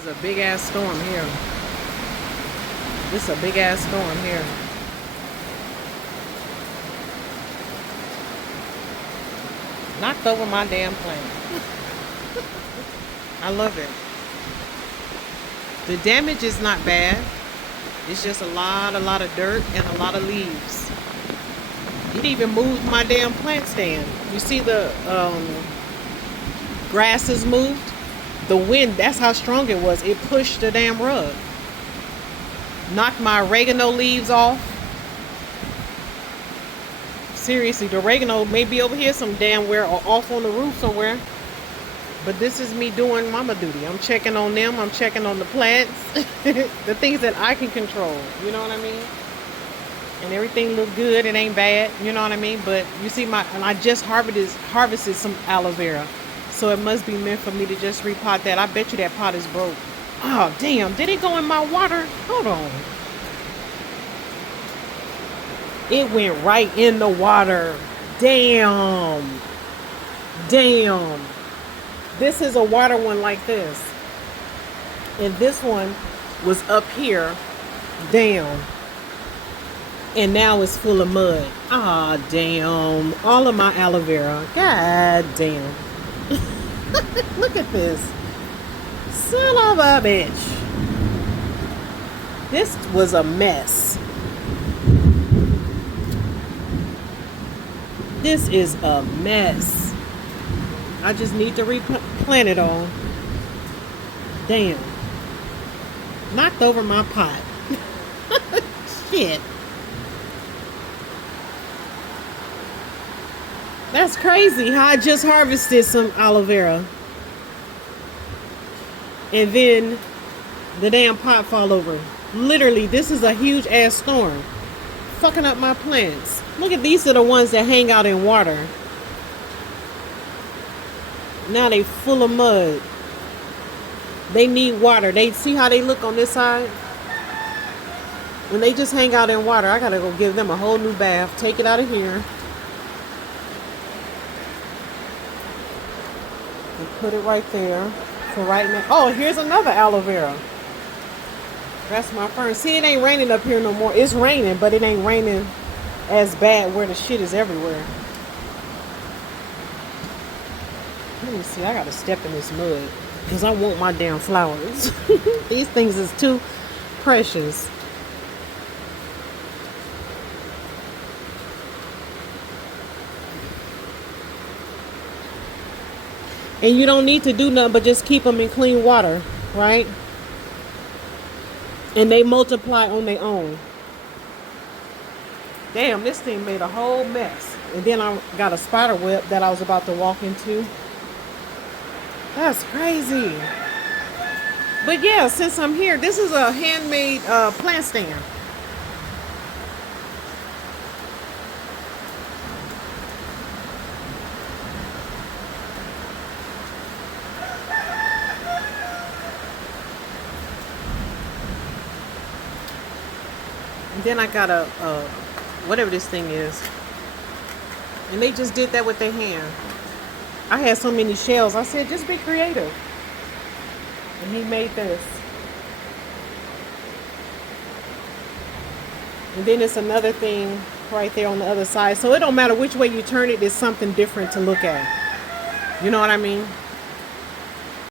This is a big ass storm here. This is a big ass storm here. Knocked over my damn plant. I love it. The damage is not bad. It's just a lot of dirt and a lot of leaves. It even moved my damn plant stand. You see the grasses moved? The wind, that's how strong it was. It pushed the damn rug. Knocked my oregano leaves off. Seriously, the oregano may be over here some damn where or off on the roof somewhere. But this is me doing mama duty. I'm checking on them. I'm checking on the plants. The things that I can control. You know what I mean? And everything look good. It ain't bad. You know what I mean? But you see and I just harvested some aloe vera. So it must be meant for me to just repot that. I bet you that pot is broke. Oh, damn. Did it go in my water? Hold on. It went right in the water. Damn. Damn. This is a water one like this. And this one was up here down. And now it's full of mud. Ah, damn. All of my aloe vera. God damn. Look at this. Son of a bitch. This was a mess. This is a mess. I just need to replant it all. Damn. Knocked over my pot. Shit. That's crazy how I just harvested some aloe vera. And then the damn pot fall over. Literally, this is a huge ass storm. Fucking up my plants. Look at these are the ones that hang out in water. Now they full of mud. They need water. They see how they look on this side? When they just hang out in water, I gotta go give them a whole new bath. Take it out of here. And put it right there. For right now. Oh, here's another aloe vera. That's my fern. See, it ain't raining up here no more. It's raining, but it ain't raining as bad where the shit is everywhere. Let me see. I gotta step in this mud because I want my damn flowers. These things is too precious. And you don't need to do nothing but just keep them in clean water, right? And they multiply on their own. Damn, this thing made a whole mess. And then I got a spider web that I was about to walk into. That's crazy. But yeah, since I'm here, this is a handmade plant stand. And then I got a whatever this thing is. And they just did that with their hand. I had so many shells. I said, just be creative. And he made this. And then it's another thing right there on the other side. So it don't matter which way you turn it, there's something different to look at. You know what I mean?